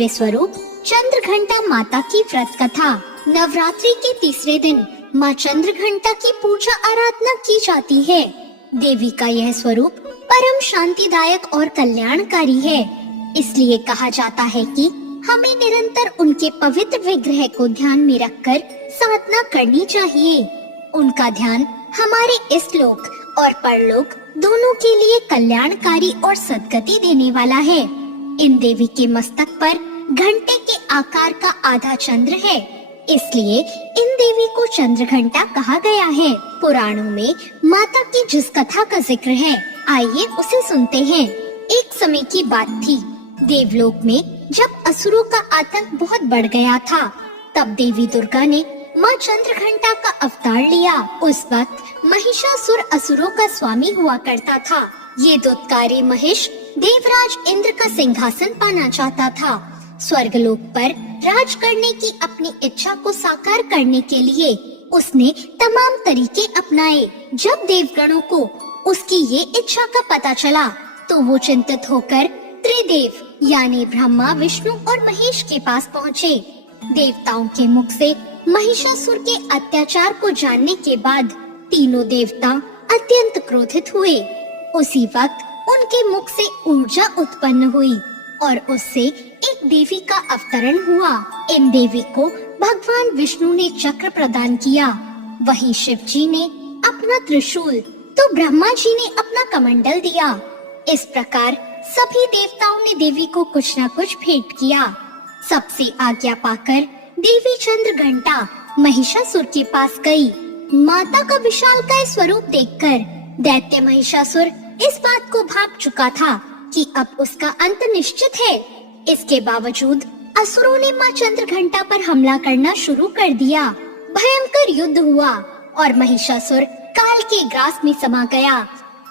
तीसरे स्वरूप चंद्रघंटा माता की व्रत कथा। नवरात्रि के तीसरे दिन माँ चंद्रघंटा की पूजा आराधना की जाती है। देवी का यह स्वरूप परम शांतिदायक और कल्याणकारी है। इसलिए कहा जाता है कि हमें निरंतर उनके पवित्र विग्रह को ध्यान में रखकर साधना करनी चाहिए। उनका ध्यान हमारे इस लोक और परलोक दोनों के लिए कल्याणकारी और सद्गति देने वाला है। इन देवी के मस्तक पर घंटे के आकार का आधा चंद्र है, इसलिए इन देवी को चंद्रघंटा कहा गया है। पुराणों में माता की जिस कथा का जिक्र है, आइए उसे सुनते हैं। एक समय की बात थी, देवलोक में जब असुरों का आतंक बहुत बढ़ गया था, तब देवी दुर्गा ने माँ चंद्रघंटा का अवतार लिया। उस वक्त महिषासुर असुरों का स्वामी हुआ करता था। ये दुत्कारी महिष देवराज इंद्र का सिंहासन पाना चाहता था। स्वर्गलोक पर राज करने की अपनी इच्छा को साकार करने के लिए उसने तमाम तरीके अपनाए। जब देवगणों को उसकी ये इच्छा का पता चला, तो वो चिंतित होकर त्रिदेव यानी ब्रह्मा, विष्णु और महेश के पास पहुँचे। देवताओं के मुख से महिषासुर के अत्याचार को जानने के बाद तीनों देवता अत्यंत क्रोधित हुए। उसी वक्त उनके मुख से ऊर्जा उत्पन्न हुई और उससे एक देवी का अवतरण हुआ। इन देवी को भगवान विष्णु ने चक्र प्रदान किया, वहीं शिव जी ने अपना त्रिशूल, तो ब्रह्मा जी ने अपना कमंडल दिया। इस प्रकार सभी देवताओं ने देवी को कुछ न कुछ भेंट किया। सबसे आज्ञा पाकर देवी चंद्रघंटा महिषासुर के पास गई। माता का विशालकाय स्वरूप देखकर दैत्य महिषासुर इस बात को भांप चुका था कि अब उसका अंत निश्चित है। इसके बावजूद असुरों ने माँ चंद्रघंटा पर हमला करना शुरू कर दिया। भयंकर युद्ध हुआ और महिषासुर काल के ग्रास में समा गया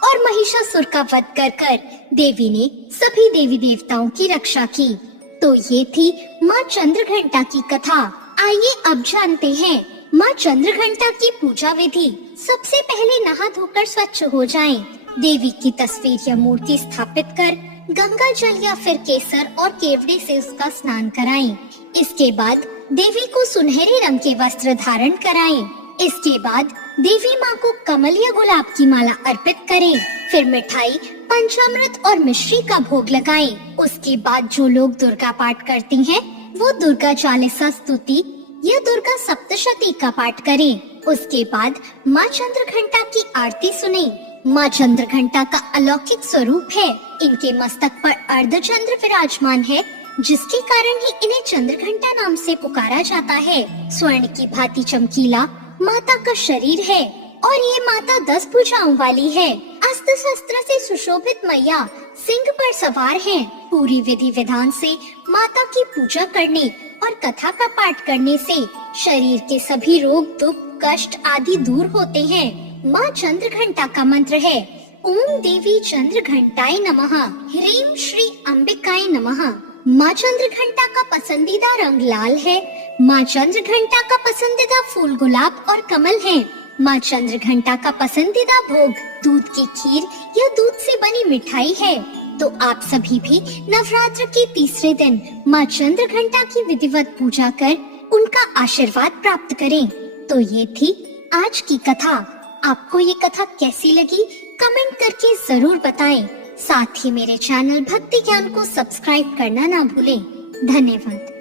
और महिषासुर का वध कर देवी ने सभी देवी देवताओं की रक्षा की। तो ये थी माँ चंद्रघंटा की कथा। आइए अब जानते हैं माँ चंद्रघंटा की पूजा विधि। सबसे पहले नहा धोकर स्वच्छ हो जाएं। देवी की तस्वीर या मूर्ति स्थापित कर गंगा जल या फिर केसर और केवड़े से उसका स्नान कराएं। इसके बाद देवी को सुनहरे रंग के वस्त्र धारण कराएं। इसके बाद देवी माँ को कमल या गुलाब की माला अर्पित करें। फिर मिठाई, पंचामृत और मिश्री का भोग लगाएं। उसके बाद जो लोग दुर्गा पाठ करती हैं, वो दुर्गा चालीसा स्तुति या दुर्गा सप्तशती का पाठ करें। उसके बाद माँ चंद्रघंटा की आरती सुने। माँ चंद्रघंटा का अलौकिक स्वरूप है। इनके मस्तक पर अर्धचंद्र विराजमान है, जिसके कारण ही इन्हें चंद्रघंटा नाम से पुकारा जाता है। स्वर्ण की भांति चमकीला माता का शरीर है और ये माता 10 भुजाओं वाली है। अस्त्र शस्त्र से सुशोभित मैया सिंह पर सवार है। पूरी विधि विधान से माता की पूजा करने और कथा का पाठ करने से शरीर के सभी रोग, दुख, कष्ट आदि दूर होते हैं। माँ चंद्रघंटा का मंत्र है ओम देवी चंद्रघंटाय नमः, ह्रीं श्री अंबिकाय नमः। माँ चंद्रघंटा का पसंदीदा रंग लाल है। माँ चंद्रघंटा का पसंदीदा फूल गुलाब और कमल है। माँ चंद्रघंटा का पसंदीदा भोग दूध की खीर या दूध से बनी मिठाई है। तो आप सभी भी नवरात्र के तीसरे दिन माँ चंद्रघंटा की विधिवत पूजा कर उनका आशीर्वाद प्राप्त करें। तो ये थी आज की कथा। आपको ये कथा कैसी लगी, कमेंट करके जरूर बताएं। साथ ही मेरे चैनल भक्ति ज्ञान को सब्सक्राइब करना ना भूलें। धन्यवाद।